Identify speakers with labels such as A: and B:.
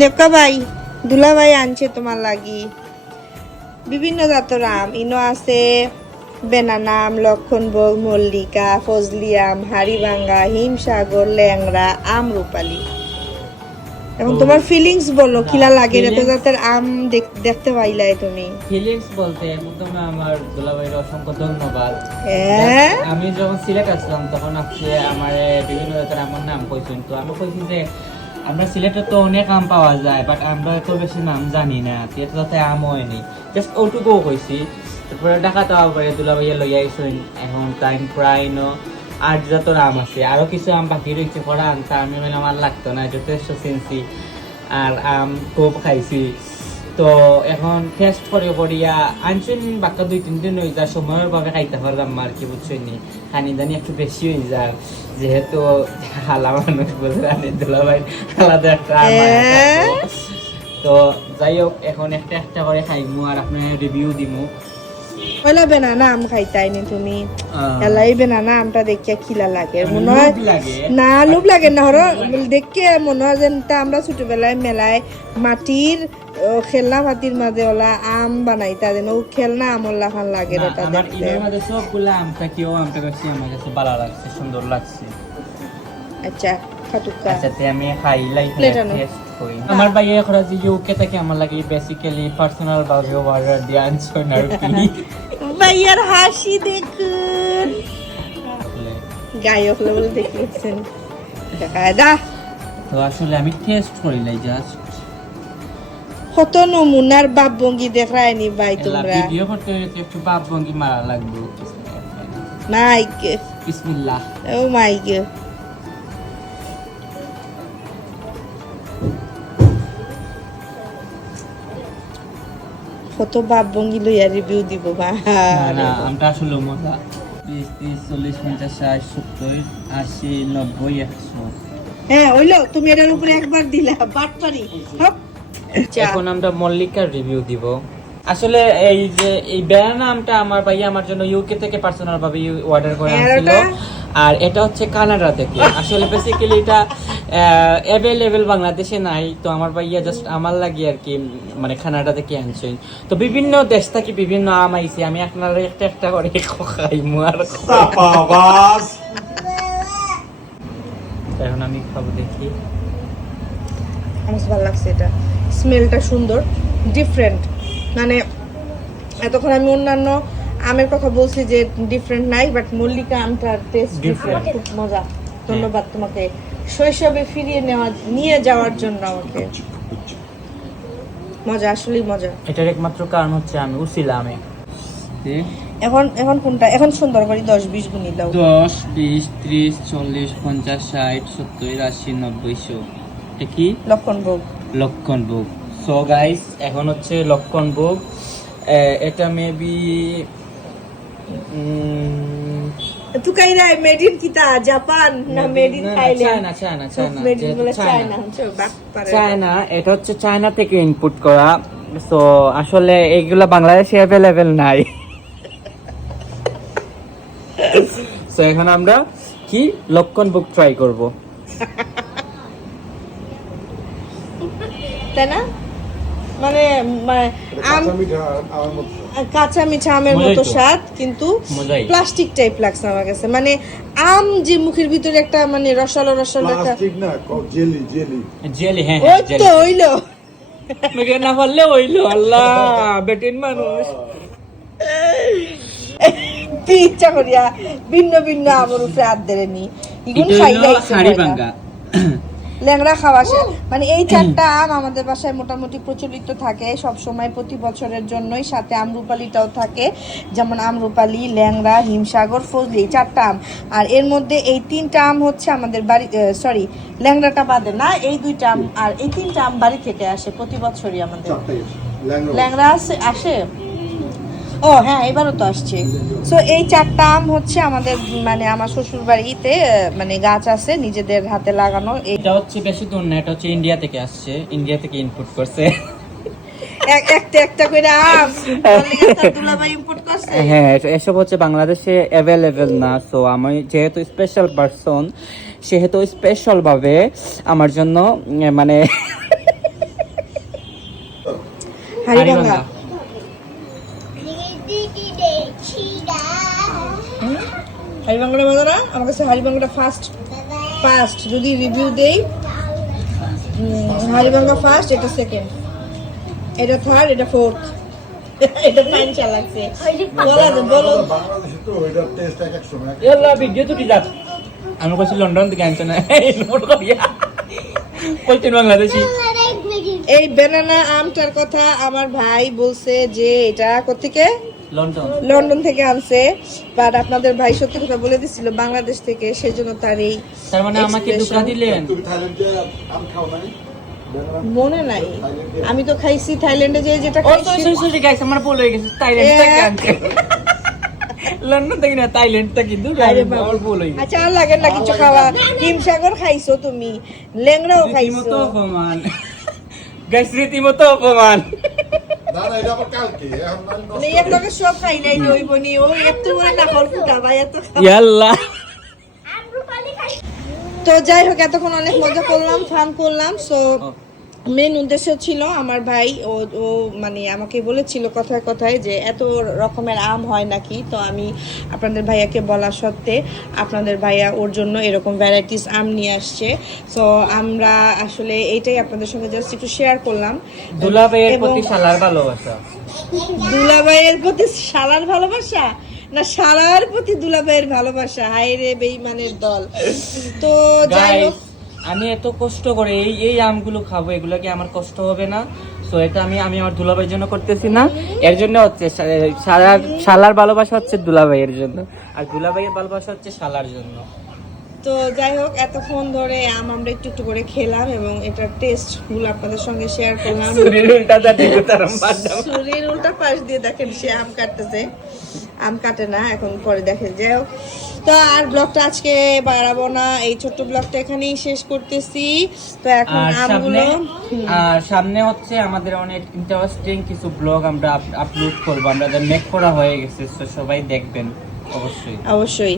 A: নেপকা ভাই দুলা ভাই আনছে তোমার লাগি। বিভিন্ন জাতের আম ইনো আছে বেনানা আম লক্ষণভোগ মল্লিকা ফজলি আম হাড়িভাঙ্গা হিমসাগর ল্যাংরা আম রূপালি। এখন তোমার ফিলিংস বলো কিলা লাগে এত জাতের আম দেখ- দেখতে পাইলাই তুমি।
B: ফিলিংস বলতে প্রথমে আমার দুলাভাইয়ের অসংখ্য ধন্যবাদ।
A: হ্যাঁ?
B: আমি যখন সিলেট আসলাম তখন আপনি আমার বিভিন্ন জাতের আমার নাম কইছেন। তো আমি কইছি যে আমরা সিলেটে তো অনেক আম পাওয়া যায় বাট আমরা এত বেশি নাম জানি না এটা তাতে আম হয়নি জাস্ট ওটুকুও কইছি, তারপরে ঢাকা তো আবার দুলাভাইয়া লই আইসেন, এখন টাইম প্রায় ন, আট জাতর আম আছে, আরও কিছু আম বাকি রয়েছে পড়া আনতে আমি বললাম আমার লাগতো না, যথেষ্ট চিনছি, আর আম খুব খাইছি। তো এখন টেস্ট করে করিয়া আনছেন বাক্কা দুই তিন দিন হয়ে যায় সময়ের ভাবে খাইতে পারলাম আর কি বুঝছেন নি? খানি দানি একটু বেশি হয়ে যায়। যেহেতু হালা মানুষ বলে রানি দুলা ভাই আলাদা একটা। তো যাই হোক এখন একটা একটা করে খাইমু আর আপনার রিভিউ দিমু।
A: পয়লা বেনানা আম খাইতাইনি তুমি। এলাই বেনানা আমটা দেখিয়া খিলা লাগে। মনে হয় না লোভ লাগে না হর। দেখে মনে হয় যেন আমরা ছোটবেলায় মেলায় মাটির খেলনা পাতির মাঝে ওলা আম বানাই যেন ও খেলনা আমল্লা খান লাগে
B: না,
A: ওটা
B: আমার
A: দেখতে
B: ঈদের মধ্যে সবগুলা আমটা কেউ আমটা বেশি আমার কাছে ভালো লাগছে সুন্দর লাগছে।
A: আচ্ছা খাটুকা।
B: আচ্ছা তে আমি খাই লাই
A: Plate
B: টেস্ট করি। আমার বাইরে এখন যে ইউকে থেকে আমার লাগে বেসিক্যালি পার্সোনাল ভাবে অর্ডার দিয়ে আনছেন আর কি
A: ভাইয়ার হাসি দেখুন। গায়ক লেভেল দেখেছেন দা
B: তো আসলে আমি টেস্ট করি লাই জাস্ট
A: কত নমুনার বাপ ভঙ্গি দেখায়নি ভাই তোমরা।
B: ভিডিও করতে একটু বাপ ভঙ্গি মারা লাগবে।
A: মাইক
B: বিসমিল্লাহ।
A: ও মাইক কত বাপ ভঙ্গি লইয়া রিভিউ দিব বা
B: না না আমটা আসলে মজা। বিশ ত্রিশ চল্লিশ পঞ্চাশ ষাট সত্তর আশি নব্বই একশো।
A: হ্যাঁ হইল তুমি এটার উপরে একবার দিলা বাট পারি হপ।
B: এখন আমরা মল্লিকার রিভিউ দিব। আসলে এই যে এই ব্যান নামটা আমার ভাই আমার জন্য ইউকে থেকে পার্সোনাল ভাবে অর্ডার করে আনছিল। আর এটা হচ্ছে কানাডা থেকে। আসলে বেসিক্যালি এটা অ্যাভেলেবেল বাংলাদেশে নাই। তো আমার ভাইয়া জাস্ট আমার লাগি আর কি মানে কানাডা থেকে আনছেন তো বিভিন্ন দেশ থেকে বিভিন্ন আম আইছে। আমি আপনার একটা একটা করে আর
C: Tapabas!
B: এখন আমি খাব দেখি।
A: আমার ভালো লাগছে এটা। স্মেলটা সুন্দর ডিফারেন্ট মানে এতক্ষণ আমি অন্যান্য আমের কথা বলছি যে ডিফারেন্ট নাই বাট মল্লিকা আমটার টেস্ট ডিফারেন্ট খুব মজা। ধন্যবাদ তোমাকে। শৈশবে ফিরিয়ে নেওয়া নিয়ে যাওয়ার জন্য আমাকে। মজা আসলেই মজা।
B: এটার একমাত্র কারণ হচ্ছে আমি উছিলামে
A: এখন এখন কোনটা? এখন সুন্দর করে দশ বিশ গুণি দাও।
B: দশ বিশ ত্রিশ চল্লিশ পঞ্চাশ ষাট সত্তর আশি নব্বইশো এটা কি?
A: লক্ষণ ভোগ।
B: লক্ষণ বুক সো গাইস এখন হচ্ছে লক্ষণ বুক এটা মেবি
A: তুকাইরা মেড ইন কিতা? জাপান না made in Thailand
B: China China China
A: made in বলে চায়না
B: চায়না
A: হচ্ছে বাক পারে।
B: চায়না এটা হচ্ছে চায়না থেকে ইনপুট করা। সো আসলে এইগুলা বাংলাদেশে অ্যাভেলেবেল নাই। সো এখন আমরা কি লক্ষণ বুক ট্রাই করব?
A: তাই না? মানে কাঁচা মিঠা আমের মতো। স্বাদ কিন্তু প্লাস্টিক টাইপ লাগছে আমার কাছে। মানে আম যে মুখের ভিতরে একটা মানে রসালো রসালো একটা
C: jelly, jelly.
B: জেলি হ্যাঁ
A: ওই
B: হ্যাঁ
A: তো হইল।
B: মেঘে না পারলে হইল আল্লাহ বেটিন মানুষ।
A: ইচ্ছা করিয়া ভিন্ন ভিন্ন আমর উপরে হাত ধরে নি। ইগুন
B: এটা
A: খাইলে
B: হলো হাড়ি ভাঙ্গা
A: ল্যাংড়া খাওয়া সে মানে এই চারটা আম আমাদের বাসায় মোটামুটি প্রচলিত থাকে সব সময় প্রতি বছরের জন্যই সাথে আমরুপালিটাও থাকে। যেমন আমরুপালি ল্যাংড়া হিমসাগর ফজলি এই চারটা আম। আর এর মধ্যে এই তিনটা আম হচ্ছে আমাদের বাড়ি সরি ল্যাংড়াটা বাদে না এই দুইটা আম আর এই তিনটা আম বাড়ি থেকে আসে প্রতি বছরই আমাদের।
C: ল্যাংড়া
A: আসে আসে? ও হ্যাঁ এবারও তো আসছে। সো এই চারটা আম হচ্ছে আমাদের মানে আমার শ্বশুর বাড়িতে মানে গাছ আছে নিজেদের হাতে লাগানো।
B: এটা হচ্ছে বেশি দূর না এটা হচ্ছে ইন্ডিয়া থেকে আসছে। ইন্ডিয়া থেকে ইনপুট করছে।
A: একটা একটা করে আম। দুলাভাই ইম্পোর্ট করছে?
B: হ্যাঁ এসব হচ্ছে বাংলাদেশে অ্যাভেলেবেল না। সো আমি যেহেতু স্পেশাল পারসন সেহেতু স্পেশাল ভাবে আমার জন্য মানে
A: হাড়িভাঙ্গা। ভালো না আমার কাছে হাড়িভাঙ্গাটা ফার্স্ট ফার্স্ট যদি রিভিউ দেই হাড়িভাঙ্গা ফার্স্ট এটা সেকেন্ড এটা থার্ড এটা ফোর্থ এটা ফাইন চালাচ্ছে। বলা বলো।
C: তো
B: আমি কইছি লন্ডন থেকে আনছে না। এই নোট করিয়া। কইছেন বাংলাদেশি।
A: এই বেনানা আমটার কথা আমার ভাই বলছে যে এটা কোথেকে
B: লন্ডন।
A: লন্ডন থেকে আনছে বাট আপনাদের ভাই সত্যি কথা বলে দিছিল বাংলাদেশ থেকে সেজন্য তার এই
B: তার মানে আমাকে. দুকা দিলেন?
C: তুমি থাইল্যান্ডে আম খাও নাই?
A: মনে নাই। আমি তো খাইছি থাইল্যান্ডে যে যেটা
B: ও তো
A: খাইছি।
B: সরি সরি গাইস আমার ভুল হয়ে গেছে। থাইল্যান্ড থেকে আনছে। লন্ডন থেকে না থাইল্যান্ড থেকে কিন্তু আমার ভুল হয়ে গেছে।
A: আচ্ছা আর লাগে না কিছু খাওয়া। হিমসাগর খাইছো তুমি। লেংড়াও খাইছো।
B: রীতিমতো অপমান। গাইস রীতিমতো অপমান।
C: না না এটা আবার কালকে। এখন আমি নষ্ট
A: মানে এক লগে সব খাই নাই নি ও এত বড় না হল ফুটা ভাই এত
B: ইয়াল্লা।
A: তো যাই হোক এতক্ষণ অনেক মজা করলাম ফান করলাম সো মেন উদ্দেশ্য ছিল আমার ভাই ও ও মানে আমাকে বলেছিল কথায় কথায় যে এত রকমের আম হয় নাকি? তো আমি আপনাদের ভাইয়াকে বলা সত্ত্বে আপনাদের ভাইয়া ওর জন্য এরকম ভ্যারাইটিস আম নিয়ে আসছে। তো আমরা আসলে এইটাই আপনাদের সঙ্গে জাস্ট একটু শেয়ার করলাম।
B: দুলাভাইয়ের প্রতি শালার ভালোবাসা।
A: দুলাভাইয়ের প্রতি শালার ভালোবাসা? না শালার প্রতি দুলাভাইয়ের ভালোবাসা? হায় রে বেইমানের দল। তো যাই হোক।
B: আমি এত কষ্ট করে এই এই আমগুলো খাব এগুলো কি আমার কষ্ট হবে না? সো এটা আমি আমি আমার দুলাভাইয়ের জন্য করতেছি না। এর জন্য হচ্ছে শা- শালার ভালোবাসা হচ্ছে দুলাভাইয়ের জন্য। আর দুলাভাইয়ের ভালোবাসা হচ্ছে শালার জন্য।
A: তো যাই হোক এতক্ষণ ধরে আম আমরা একটু একটু করে খেলাম এবং এটার টেস্টগুলো আপনাদের সঙ্গে শেয়ার করলাম।
B: শরীর উল্টা
A: পাশ দিয়ে দেখেন সে আম কাটতেছে। আম কাটে না এখন পরে দেখে যাও তো আর ব্লগটা আজকে বাড়াবো না। এই ছোট্ট ব্লগটা এখানেই শেষ করতেছি। তো এখন আমগুলো
B: আর সামনে হচ্ছে আমাদের অনেক ইন্টারেস্টিং কিছু ব্লগ আমরা আপলোড করব। আমরা মেক করা হয়ে গেছে সবাই দেখবেন অবশ্যই।
A: অবশ্যই।